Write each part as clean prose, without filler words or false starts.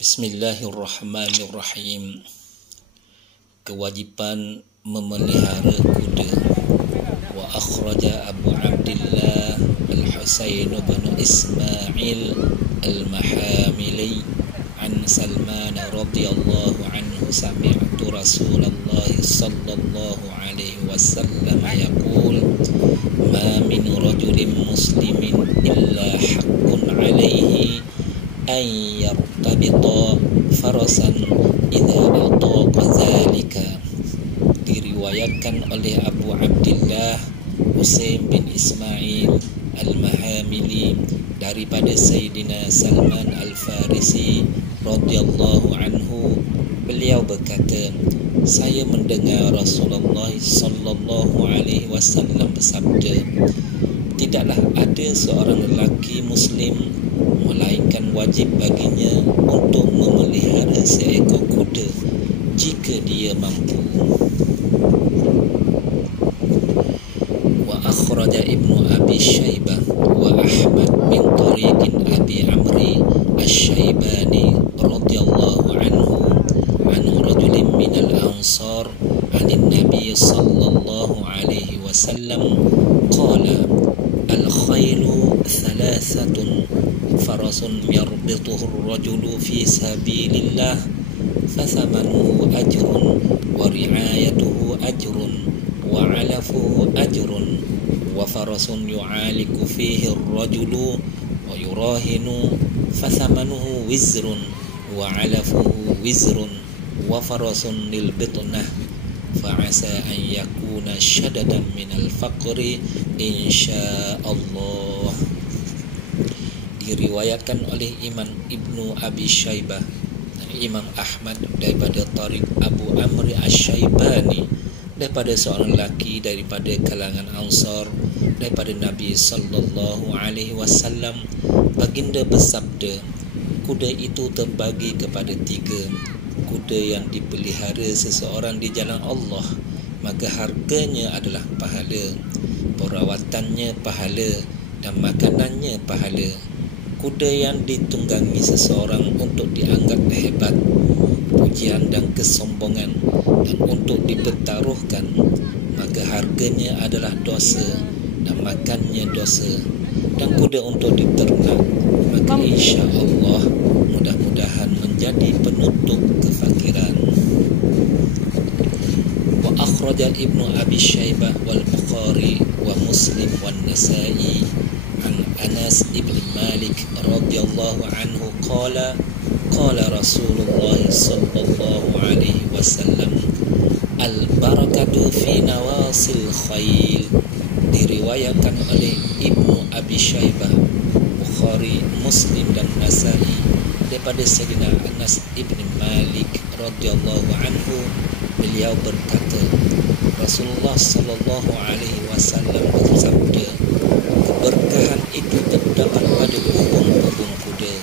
Bismillahirrahmanirrahim. Kewajiban memelihara kuda. Wa akhraja Abu Abdillah Al-Husain bin Ismail Al-Mahamili an Salman radhiyallahu anhu sami'tu Rasulullah sallallahu alaihi wasallam yaqul ma min rajulin muslimin illa haqqun alaihi an yartabita farasan idza ataqa zalika. Diriwayatkan oleh Abu Abdillah Husain bin Ismail Al-Mahamili daripada Sayyidina Salman Al-Farisi radhiyallahu anhu, beliau berkata, saya mendengar Rasulullah sallallahu alaihi wasallam bersabda, tidaklah ada seorang lelaki muslim melainkan wajib baginya untuk memelihara seekor kuda jika dia mampu. Wa akhraja Ibnu Abi Syaibah wa Ahmad min tariqin Abi Amri Asy-Syaibani radhiyallahu anhu an rajulin minal ansar anin Nabi sallallahu alaihi wasallam qala al-khailu thalathatun farasun yarbituhu ar-rajulu fi sabilillah fathamanuhu ajrun wa ri'ayatuhu ajrun wa 'alafuhu ajrun wa farasun yu'aliku fihi ar-rajulu wa yurahinu fathamanuhu wizrun wa 'alafuhu wizrun wa farasun lil bitnah fa'asa an yakuna syadadan minal faqri insyaallah. Diriwayatkan oleh Imam Ibnu Abi Syaibah dan Imam Ahmad daripada Tariq Abu Amri Asy-Syaibani daripada seorang lelaki daripada kalangan Ansar daripada Nabi sallallahu alaihi wasallam, baginda bersabda, kuda itu terbagi kepada tiga. Kuda yang dipelihara seseorang di jalan Allah, maka harganya adalah pahala, perawatannya pahala, dan makanannya pahala. Kuda yang ditunggangi seseorang untuk dianggap hebat, pujian dan kesombongan, dan untuk dipertaruhkan, maka harganya adalah dosa dan makannya dosa. Dan kuda untuk diternak, maka insya Allah mudah-mudahan menjadi penutup kefakiran. Wa akhraja Ibnu Abi Syaibah wal Bukhari wa Muslim wan Nasa'i an Anas ibn Malik radhiyallahu anhu qala qala Rasulullah sallallahu alaihi wasallam al barakatu fi nawasil khail. Diriwayatkan oleh Ibnu Abi Syaibah, Bukhari, Muslim dan Nasa'i daripada Sayyidina Anas ibn Malik radhiyallahu anhu, beliau berkata, Rasulullah sallallahu alaihi wasallam bersabda, keberkahan itu terdapat pada punggung-punggung kuda.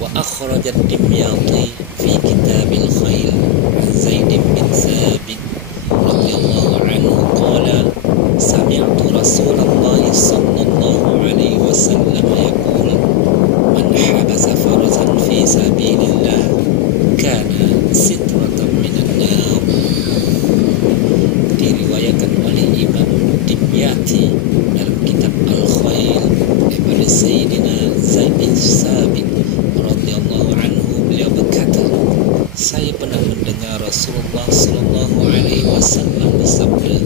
Wa akhrajat Dimyati fi kitabil khail an Zaid bin Thabit radhiyallahu anhu qala sami'tu Rasulullah sallallahu alaihi wasallam yaqul man habasa farasan fi sabilillah kana sitratan minan nar. Diriwayatkan oleh Imam Dimyati dalam kitab Al-Khail daripada Sayyidina Zaid bin Thabit radhiyallahu anhu, beliau berkata, saya pernah mendengar Rasulullah sallallahu alaihi wasallam bersabda,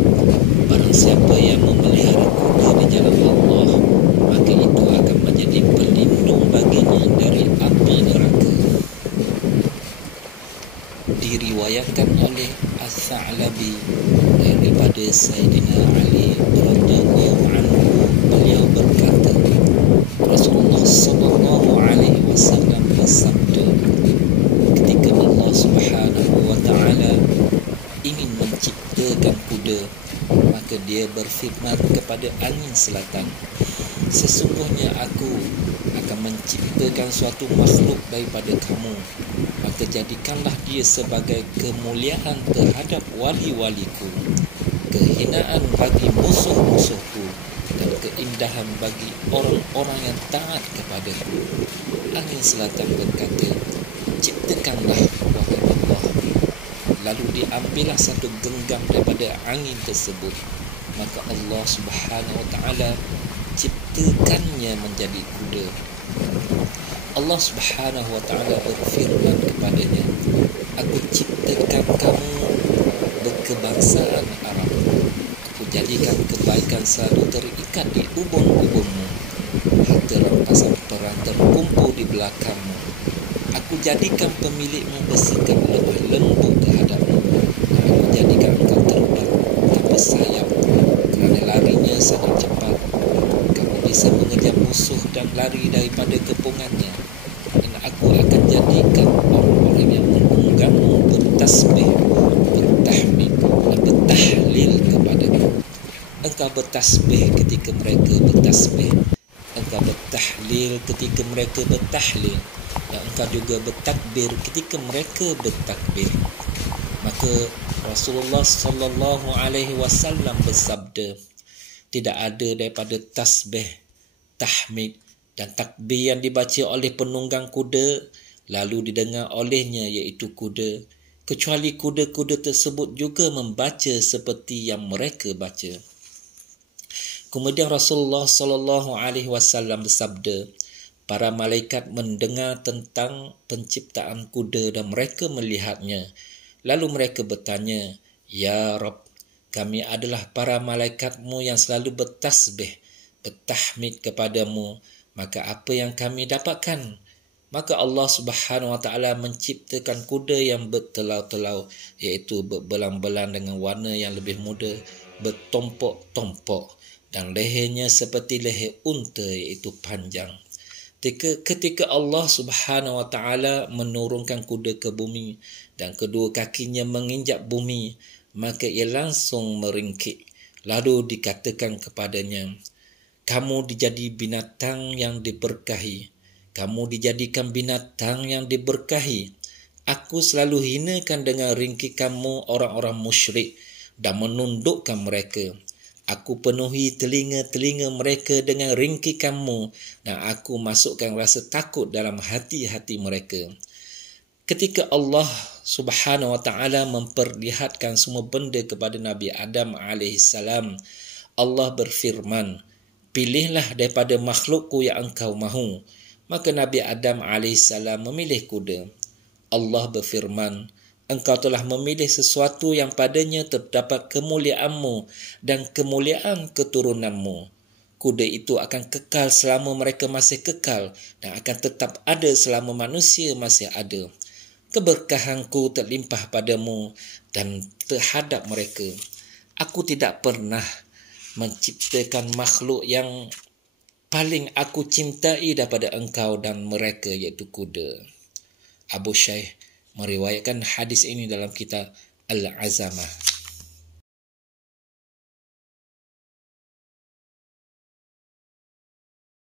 barang siapa yang memelihara kuda di jalan Allah, maka itu akan menjadi pelindung baginya dari api neraka. Diriwayatkan oleh As-Sa'labi daripada Sayyidina Ali radhiyallahu anhu, beliau berkata, Rasulullah sallallahu alaihi wasallam bersabda, ketika Allah Subhanahu wa taala ingin menciptakan kuda, maka dia berfirman kepada angin selatan, sesungguhnya aku akan menciptakan suatu makhluk daripada kamu, maka jadikanlah dia sebagai kemuliaan terhadap wali-waliku, kehinaan bagi musuh-musuhku, dan keindahan bagi orang-orang yang taat kepadaku. Angin selatan berkata, ciptakanlah wahai Allah. Lalu diambillah satu genggam daripada angin tersebut. Maka Allah Subhanahu wa ta'ala ciptakannya menjadi kuda. Allah Subhanahu wa ta'ala berfirman kepadanya, aku ciptakan kamu berkebangsaan Arab. Aku jadikan kebaikan selalu terikat di ubun-ubunmu. Harta rampasan perang terkumpul di belakangmu. Aku jadikan pemilikmu bersikap lemah lembut terhadapmu. Dan aku jadikan engkau terbang tanpa sayap. Kerana larinya sangat cepat, kamu bisa mengejar musuh dan lari daripada kepungannya. Dan aku akan jadikan orang-orang yang menunggangmu bertasbih, bertahmid dan bertahlil kepadamu. Engkau bertasbih ketika mereka bertasbih, engkau bertahlil ketika mereka bertahlil, dan engkau juga bertakbir ketika mereka bertakbir. Maka Rasulullah sallallahu alaihi wasallam bersabda, tidak ada daripada tasbih, tahmid dan takbir yang dibaca oleh penunggang kuda lalu didengar olehnya, iaitu kuda, kecuali kuda-kuda tersebut juga membaca seperti yang mereka baca. Kemudian Rasulullah sallallahu alaihi wasallam bersabda, para malaikat mendengar tentang penciptaan kuda dan mereka melihatnya. Lalu mereka bertanya, ya Rabb, kami adalah para malaikatmu yang selalu bertasbih, bertahmid kepadamu, maka apa yang kami dapatkan? Maka Allah Subhanahu wa ta'ala menciptakan kuda yang bertelau-telau, iaitu berbelang-belang dengan warna yang lebih muda, bertompok-tompok, dan lehernya seperti leher unta, iaitu panjang. Ketika Allah Subhanahu wa ta'ala menurunkan kuda ke bumi dan kedua kakinya menginjak bumi, maka ia langsung meringkik. Lalu dikatakan kepadanya, kamu dijadi binatang yang diberkahi. Kamu dijadikan binatang yang diberkahi. Aku selalu hinakan dengan ringkikanmu orang-orang musyrik dan menundukkan mereka. Aku penuhi telinga-telinga mereka dengan ringkikanmu dan aku masukkan rasa takut dalam hati-hati mereka. Ketika Allah Subhanahu wa ta'ala memperlihatkan semua benda kepada Nabi Adam alaihissalam, Allah berfirman, pilihlah daripada makhlukku yang engkau mahu. Maka Nabi Adam alaihissalam memilih kuda. Allah berfirman, engkau telah memilih sesuatu yang padanya terdapat kemuliaanmu dan kemuliaan keturunanmu. Kuda itu akan kekal selama mereka masih kekal dan akan tetap ada selama manusia masih ada. Keberkahanku terlimpah padamu dan terhadap mereka. Aku tidak pernah menciptakan makhluk yang paling aku cintai daripada engkau dan mereka, iaitu kuda. Abu Shaykh meriwayatkan hadis ini dalam kitab Al-Azamah.